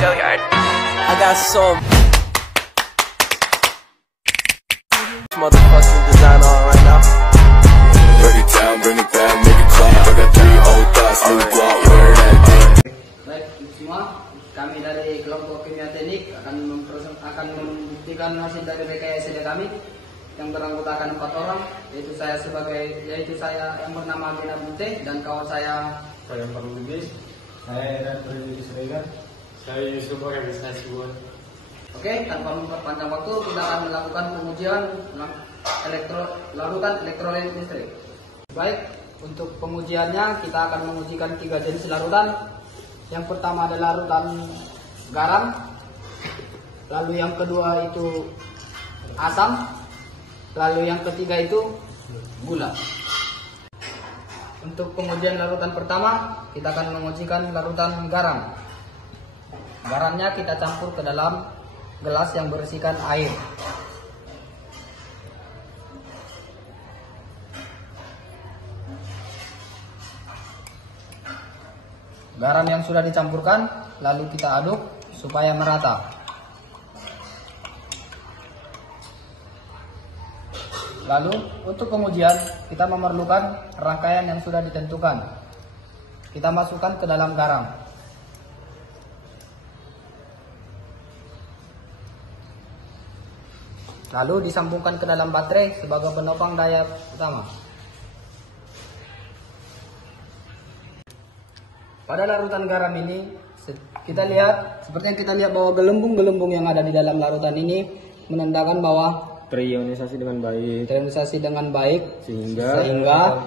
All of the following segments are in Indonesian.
Go-Yard. I got some motherfucking design on right now. Break it down, bring it back, make it clap. I got 3 old thoughts, new guap, where that thing. Baik semua, kami dari kelompok kimia teknik akan membuktikan hasil dari rekayasa kami yang beranggotakan 4 orang, yaitu saya yang bernama Gina Bunte dan kawan saya Farul Lubis, saya Eran Perludis Regan, saya Yusuf Organisasi Buat. Oke, tanpa memperpanjang waktu, kita akan melakukan pengujian larutan elektrolit listrik. Baik, untuk pengujiannya kita akan mengujikan 3 jenis larutan. Yang pertama adalah larutan garam, lalu yang kedua itu asam, lalu yang ketiga itu gula. Untuk pengujian larutan pertama, kita akan mengujikan larutan garam. Garamnya kita campur ke dalam gelas yang berisikan air. Garam yang sudah dicampurkan lalu kita aduk supaya merata. Lalu untuk pengujian kita memerlukan rangkaian yang sudah ditentukan. Kita masukkan ke dalam garam. Lalu disambungkan ke dalam baterai sebagai penopang daya utama. Pada larutan garam ini kita lihat, seperti yang kita lihat bahwa gelembung-gelembung yang ada di dalam larutan ini menandakan bahwa Terionisasi dengan baik sehingga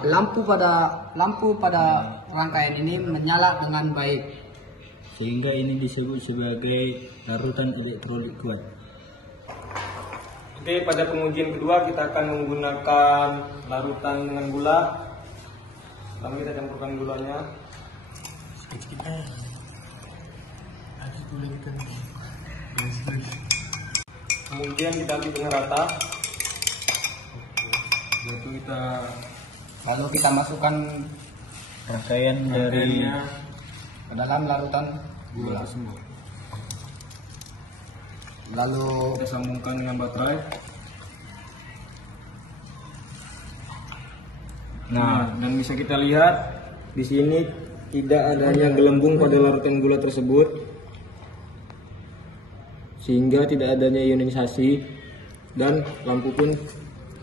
lampu pada rangkaian ini menyala dengan baik. Sehingga ini disebut sebagai larutan elektrolit kuat. Oke, pada pengujian kedua kita akan menggunakan larutan dengan gula. Lalu kita campurkan gulanya. Kemudian kita aduk dengan rata. Lalu kita masukkan Rangkaian dari ke dalam larutan gula. Lalu Kita sambungkan dengan baterai. Nah, dan bisa kita lihat di sini tidak adanya gelembung pada larutan gula tersebut, sehingga tidak adanya ionisasi dan lampu pun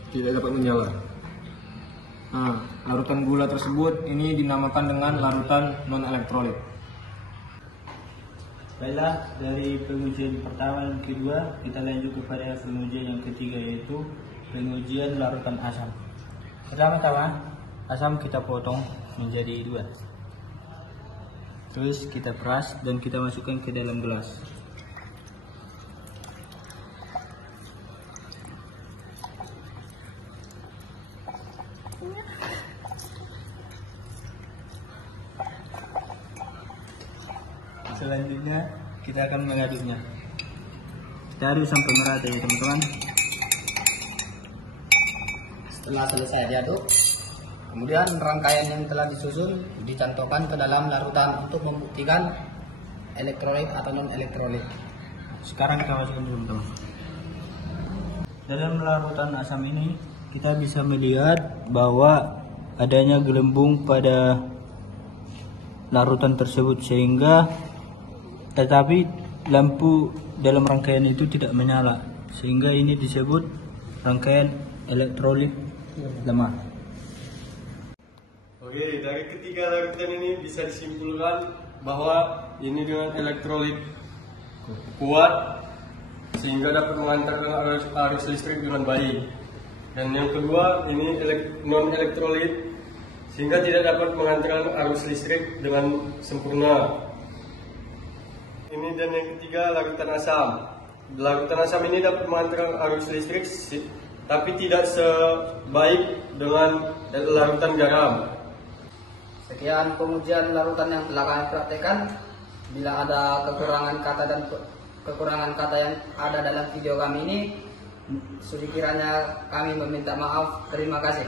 tidak dapat menyala. Nah, larutan gula tersebut ini dinamakan dengan larutan non elektrolit. Baiklah, dari pengujian pertama dan kedua kita lanjut kepada pengujian yang ketiga, yaitu pengujian larutan asam. Pertama-tama asam kita potong menjadi 2. Terus kita peras dan kita masukkan ke dalam gelas. Selanjutnya kita akan mengaduknya. Kita aduk sampai merata ya teman-teman. setelah selesai diaduk, kemudian rangkaian yang telah disusun dicantolkan ke dalam larutan untuk membuktikan elektrolit atau non elektrolit. Sekarang kita masukkan teman-teman. Dalam larutan asam ini kita bisa melihat bahwa adanya gelembung pada larutan tersebut, tetapi lampu dalam rangkaian itu tidak menyala, sehingga ini disebut rangkaian elektrolit lemah. Oke, dari ketiga larutan ini bisa disimpulkan bahwa ini dengan elektrolit kuat sehingga dapat mengantarkan arus listrik dengan baik. Dan yang kedua ini non elektrolit sehingga tidak dapat mengantarkan arus listrik dengan sempurna. Ini dan yang ketiga larutan asam. Larutan asam ini dapat mengantarkan arus listrik tapi tidak sebaik dengan larutan garam. Sekian pengujian larutan yang telah kami praktekkan. Bila ada kekurangan kata yang ada dalam video kami ini, sekiranya kami meminta maaf. Terima kasih.